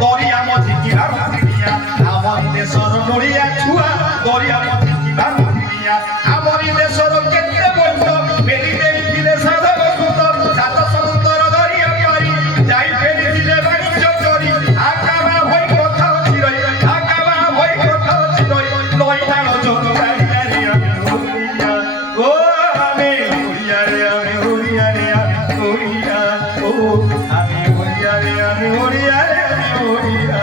দরিয়া মঝি কিনা রুটিয়া আমার দেশর নড়িয়া ছুয়া দরিয়া মঝি কিনা রুটিয়া আমার দেশর কেতে বন্ধ বেলি দেই দিলে সাধা বসুত সাত সমুদ্র দরিয়া পারি যাই বেলি দিলে বাণিজ্য করি আকাবা হই কথা ছিরই আকাবা হই কথা ছিরই লই না যোগ গাড়িয়া রে আমি উড়িয়া ও আমি উড়িয়া রে আমি উড়িয়া রে আমি উড়িয়া ও আমি উড়িয়া রে আমি উড়িয়া রে আমি উড়িয়া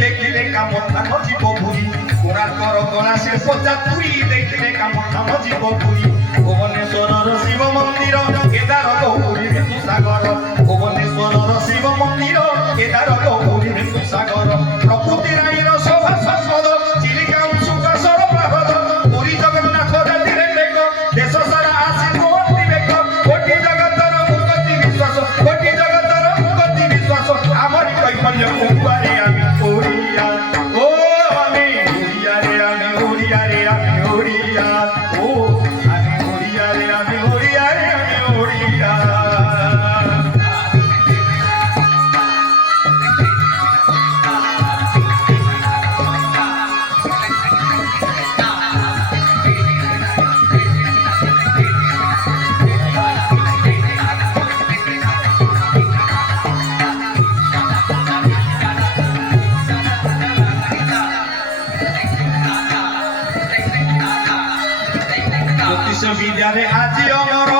দেখিলে কামনা জীব ভুলি কোনার কর কণা সে পচা তুই দেখিলে কামনা জীব ভুলি ভুবনেশ্বরর শিব মন্দির কেদার গৌরী বিন্দু সাগর ভুবনেশ্বরর শিব মন্দির কেদার গৌরী বিন্দু সাগর প্রকৃতি রানীর শোভা সম্পদ চিলিকা সুখা সরপ্রাহদ পুরী জগন্নাথ জাতিরে বেক দেশ সারা আসি কোটি বেক কোটি জগতর মুক্তি বিশ্বাস কোটি জগতর মুক্তি বিশ্বাস আমারি কৈফল্য কুয়ারে আমি উড়িয়া ও আমি উড়িয়া রে আমি উড়িয়া রে আমি উড়িয়া ও আমি উড়িয়া রে আমি উড়িয়া রে আমি উড়িয়া জ্যোতিষ বিদ্যারে আজি অমর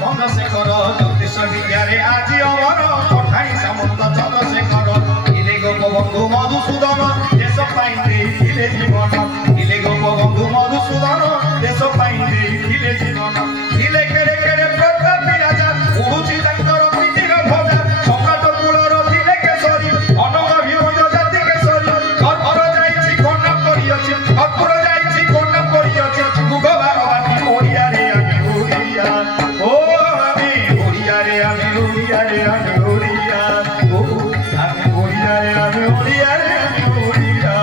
চন্দ্রশেখর জ্যোতিষ বিদ্যারে আজি অমর পঠাই সামন্ত চন্দ্রশেখর ইলে গোপবন্ধু মধুসূদন দেশ পাই দিলে জীবন ইলে গোপবন্ধু মধুসূদন দেশ পাই দিলে জীবন ইলে কেড়ে কেড়ে প্রতাপী রাজা উড়ুচি তাঙ্কর প্রীতির ভজা সম্রাট কুলর দিলে কেশরী অনঙ্গ বিভঞ্জ জাতি কেশরী অর্পর যাইছি কন্যা করিয়াছি অর্পর যাইছি কন্যা করিয়াছি ভগবান উড়িয়া রে আমি উড়িয়া ও আমি উড়িয়া রে আমি উড়িয়া রে আমি উড়িয়া ও আমি উড়িয়া রে আমি উড়িয়া রে আমি উড়িয়া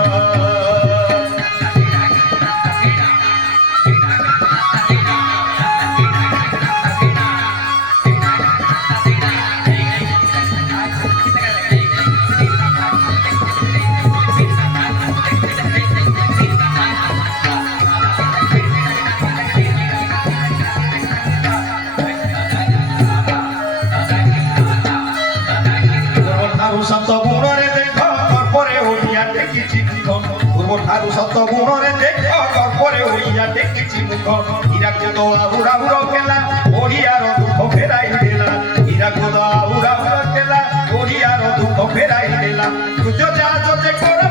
সত গুণরে দেখ কর্পরে ওড়িয়া দেখেছি মুখ পূর্বঠারু সত গুণরে দেখ কর্পরে ওড়িয়া দেখেছি মুখ হীরাকুদ আহুর আহুর কেলা ওড়িয়ার দুঃখ ফেরাই দেলা হীরাকুদ আহুর আহুর কেলা ওড়িয়ার দুঃখ ফেরাই দেলা তুজ যা যে কর